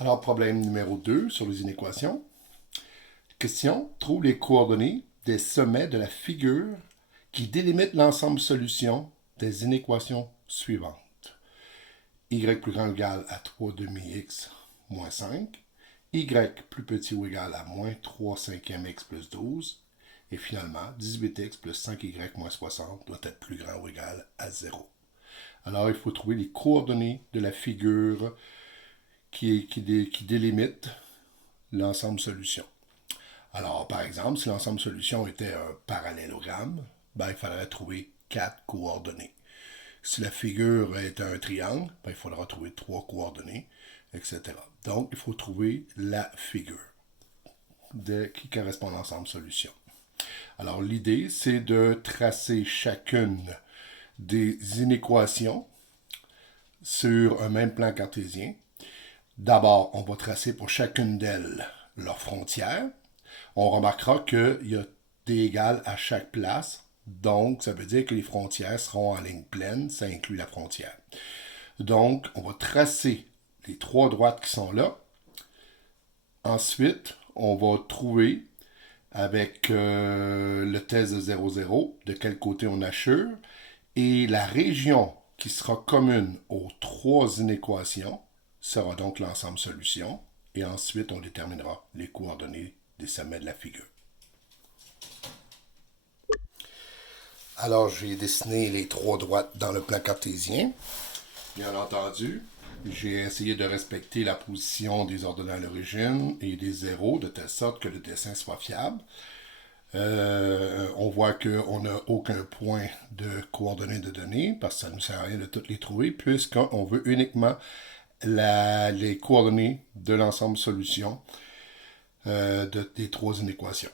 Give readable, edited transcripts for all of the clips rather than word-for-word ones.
Alors, problème numéro 2 sur les inéquations. Question, trouve les coordonnées des sommets de la figure qui délimitent l'ensemble solution des inéquations suivantes. Y plus grand ou égal à 3 demi-x moins 5, y plus petit ou égal à moins 3 cinquièmes x plus 12, et finalement, 18x plus 5y moins 60 doit être plus grand ou égal à 0. Alors, il faut trouver les coordonnées de la figure qui délimite l'ensemble solution. Alors, par exemple, si l'ensemble solution était un parallélogramme, il faudrait trouver 4 coordonnées. Si la figure est un triangle, il faudra trouver 3 coordonnées, etc. Donc, il faut trouver la figure qui correspond à l'ensemble solution. Alors, l'idée, c'est de tracer chacune des inéquations sur un même plan cartésien. D'abord, on va tracer pour chacune d'elles leurs frontières. On remarquera qu'il y a d égale à chaque place. Donc, ça veut dire que les frontières seront en ligne pleine. Ça inclut la frontière. Donc, on va tracer les 3 droites qui sont là. Ensuite, on va trouver avec le test de 0,0 de quel côté on assure et la région qui sera commune aux 3 inéquations sera donc l'ensemble solution. Et ensuite, on déterminera les coordonnées des sommets de la figure. Alors, j'ai dessiné les 3 droites dans le plan cartésien. Bien entendu, j'ai essayé de respecter la position des ordonnées à l'origine et des zéros de telle sorte que le dessin soit fiable. On voit qu'on n'a aucun point de coordonnées de données parce que ça ne nous sert à rien de toutes les trouver puisqu'on veut uniquement les coordonnées de l'ensemble solution des 3 inéquations.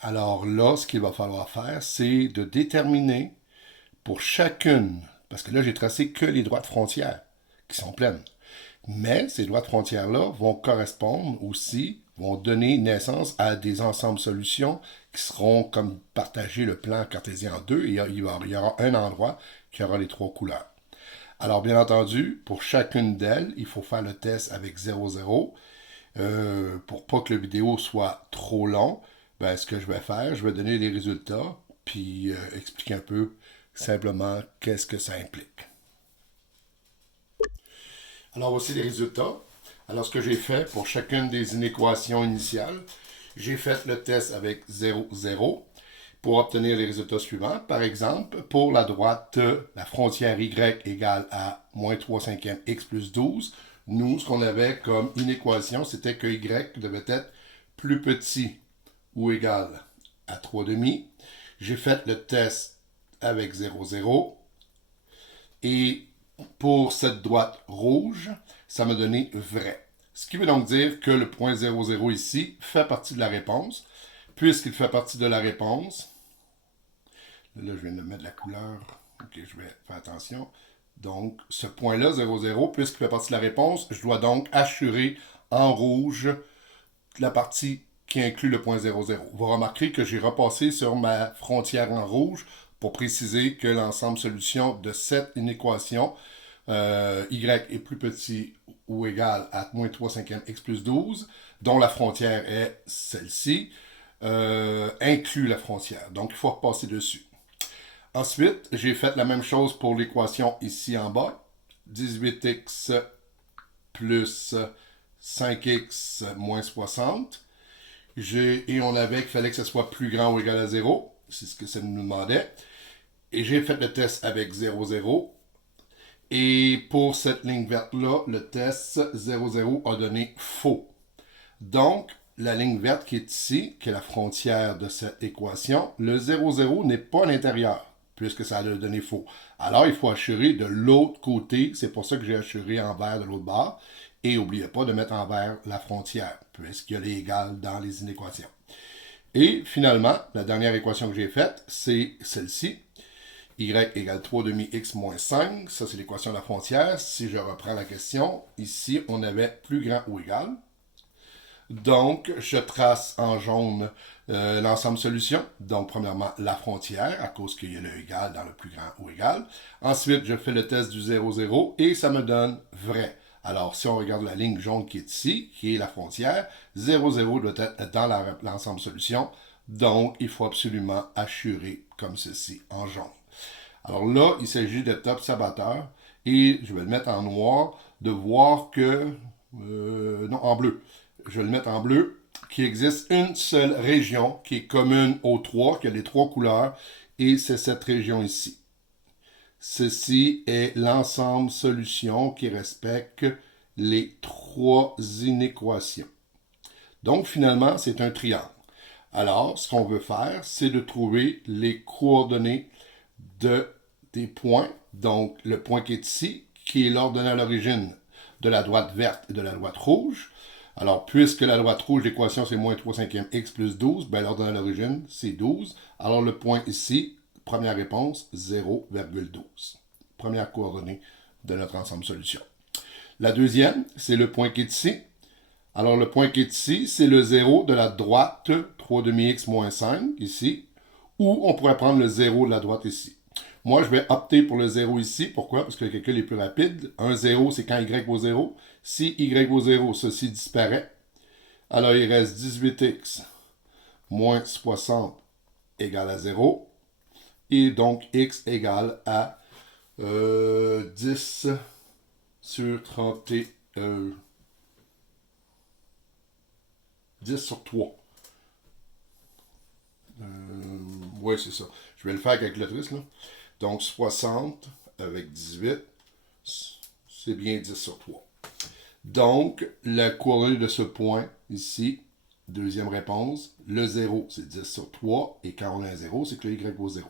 Alors là, ce qu'il va falloir faire, c'est de déterminer pour chacune, parce que là, j'ai tracé que les droites frontières qui sont pleines. Mais ces droites frontières-là vont correspondre aussi, vont donner naissance à des ensembles solutions qui seront comme partager le plan cartésien en deux et il y aura un endroit qui aura les 3 couleurs. Alors, bien entendu, pour chacune d'elles, il faut faire le test avec 0,0. Pour pas que la vidéo soit trop long, ce que je vais faire, je vais donner les résultats, puis expliquer un peu simplement qu'est-ce que ça implique. Alors, voici les résultats. Alors, ce que j'ai fait pour chacune des inéquations initiales, j'ai fait le test avec 0, 0 pour obtenir les résultats suivants. Par exemple, pour la droite, la frontière y égale à moins 3 cinquièmes x plus 12, nous, ce qu'on avait comme inéquation, c'était que y devait être plus petit ou égal à 3 demi. J'ai fait le test avec 0, 0. Et pour cette droite rouge, ça m'a donné vrai. Ce qui veut donc dire que le point 0, 0 ici fait partie de la réponse. Puisqu'il fait partie de la réponse, là, je viens de mettre la couleur. Ok, je vais faire attention. Donc, ce point-là, 0, 0, puisqu'il fait partie de la réponse, je dois donc assurer en rouge la partie qui inclut le point 0, 0. Vous remarquerez que j'ai repassé sur ma frontière en rouge pour préciser que l'ensemble solution de cette inéquation, y est plus petit ou égal à moins 3 cinquièmes x plus 12, dont la frontière est celle-ci, inclut la frontière. Donc, il faut repasser dessus. Ensuite, j'ai fait la même chose pour l'équation ici en bas. 18x plus 5x moins 60. Et on avait qu'il fallait que ce soit plus grand ou égal à 0. C'est ce que ça nous demandait. Et j'ai fait le test avec 0, 0. Et pour cette ligne verte-là, le test 0, 0 a donné faux. Donc, la ligne verte qui est ici, qui est la frontière de cette équation, le 0, 0 n'est pas à l'intérieur, puisque ça a donné faux. Alors, il faut assurer de l'autre côté. C'est pour ça que j'ai assuré en vert de l'autre bord. Et n'oubliez pas de mettre en vert la frontière, puisqu'il y a les égales dans les inéquations. Et finalement, la dernière équation que j'ai faite, c'est celle-ci. Y égale 3 demi x moins 5. Ça, c'est l'équation de la frontière. Si je reprends la question, ici, on avait plus grand ou égal. Donc, je trace en jaune l'ensemble solution. Donc, premièrement, la frontière, à cause qu'il y a le égal dans le plus grand ou égal. Ensuite, je fais le test du 0, 0 et ça me donne vrai. Alors, si on regarde la ligne jaune qui est ici, qui est la frontière, 0, 0 doit être dans l'ensemble solution. Donc, il faut absolument assurer comme ceci, en jaune. Alors là, il s'agit d'être observateur et je vais le mettre en noir, de voir que... non, en bleu. Je vais le mettre en bleu, qu'il existe une seule région qui est commune aux trois, qui a les trois couleurs, et c'est cette région ici. Ceci est l'ensemble solution qui respecte les trois inéquations. Donc, finalement, c'est un triangle. Alors, ce qu'on veut faire, c'est de trouver les coordonnées des points. Donc, le point qui est ici, qui est l'ordonnée à l'origine de la droite verte et de la droite rouge. Alors, puisque la droite rouge, l'équation, c'est moins 3 cinquièmes x plus 12, ben, l'ordonnée à l'origine, c'est 12. Alors, le point ici, première réponse, 0,12. Première coordonnée de notre ensemble solution. La deuxième, c'est le point qui est ici. Alors, le point qui est ici, c'est le 0 de la droite, 3 demi-x moins 5, ici. Ou on pourrait prendre le 0 de la droite ici. Moi, je vais opter pour le 0 ici. Pourquoi? Parce que le calcul est plus rapide. Un 0, c'est quand y vaut 0. Si y vaut 0, ceci disparaît. Alors, il reste 18x moins 60 égale à 0. Et donc, x égale à 10 sur 30 10 sur 3. Oui, c'est ça. Je vais le faire avec la calculatrice, là. Donc, 60 avec 18, c'est bien 10 sur 3. Donc, la coordonnée de ce point, ici, deuxième réponse, le 0, c'est 10 sur 3, et quand on a un 0, c'est que le y vaut 0.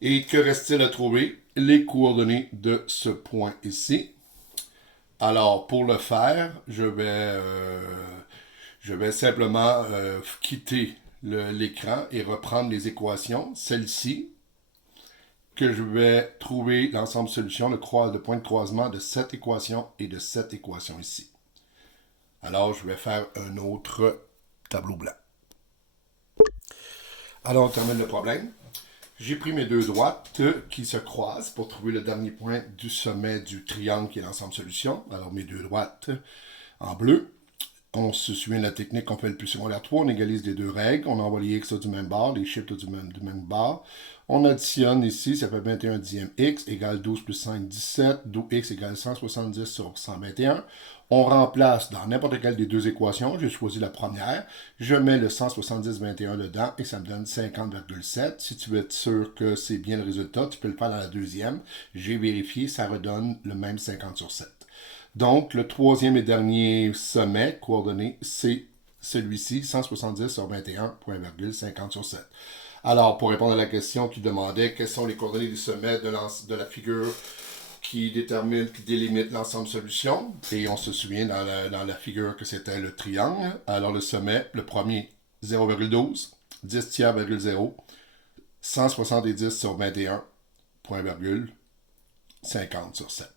Et que reste-t-il à trouver? Les coordonnées de ce point ici. Alors, pour le faire, je vais simplement quitter l'écran et reprendre les équations. Celle-ci, que je vais trouver l'ensemble solution, le point de croisement de cette équation et de cette équation ici. Alors, je vais faire un autre tableau blanc. Alors, on termine le problème. J'ai pris mes deux droites qui se croisent pour trouver le dernier point du sommet du triangle qui est l'ensemble solution. Alors, mes deux droites en bleu. On se souvient de la technique qu'on fait le plus secondaire 3. On égalise les deux règles. On envoie les x du même bord, les chiffres du même bord. On additionne ici, ça fait 21 dixième x égale 12 plus 5, 17. D'où x égale 170 sur 121. On remplace dans n'importe quelle des deux équations. J'ai choisi la première. Je mets le 170,21 dedans et ça me donne 50,7. Si tu veux être sûr que c'est bien le résultat, tu peux le faire dans la deuxième. J'ai vérifié, ça redonne le même 50 sur 7. Donc, le troisième et dernier sommet coordonné, c'est celui-ci, 170 sur 21, point virgule, 50 sur 7. Alors, pour répondre à la question qui demandait quelles sont les coordonnées du sommet de la figure qui délimite l'ensemble solution, et on se souvient dans la figure que c'était le triangle. Alors, le sommet, le premier, 0,12, 10 tiers, 0, 170 sur 21, point virgule, 50 sur 7.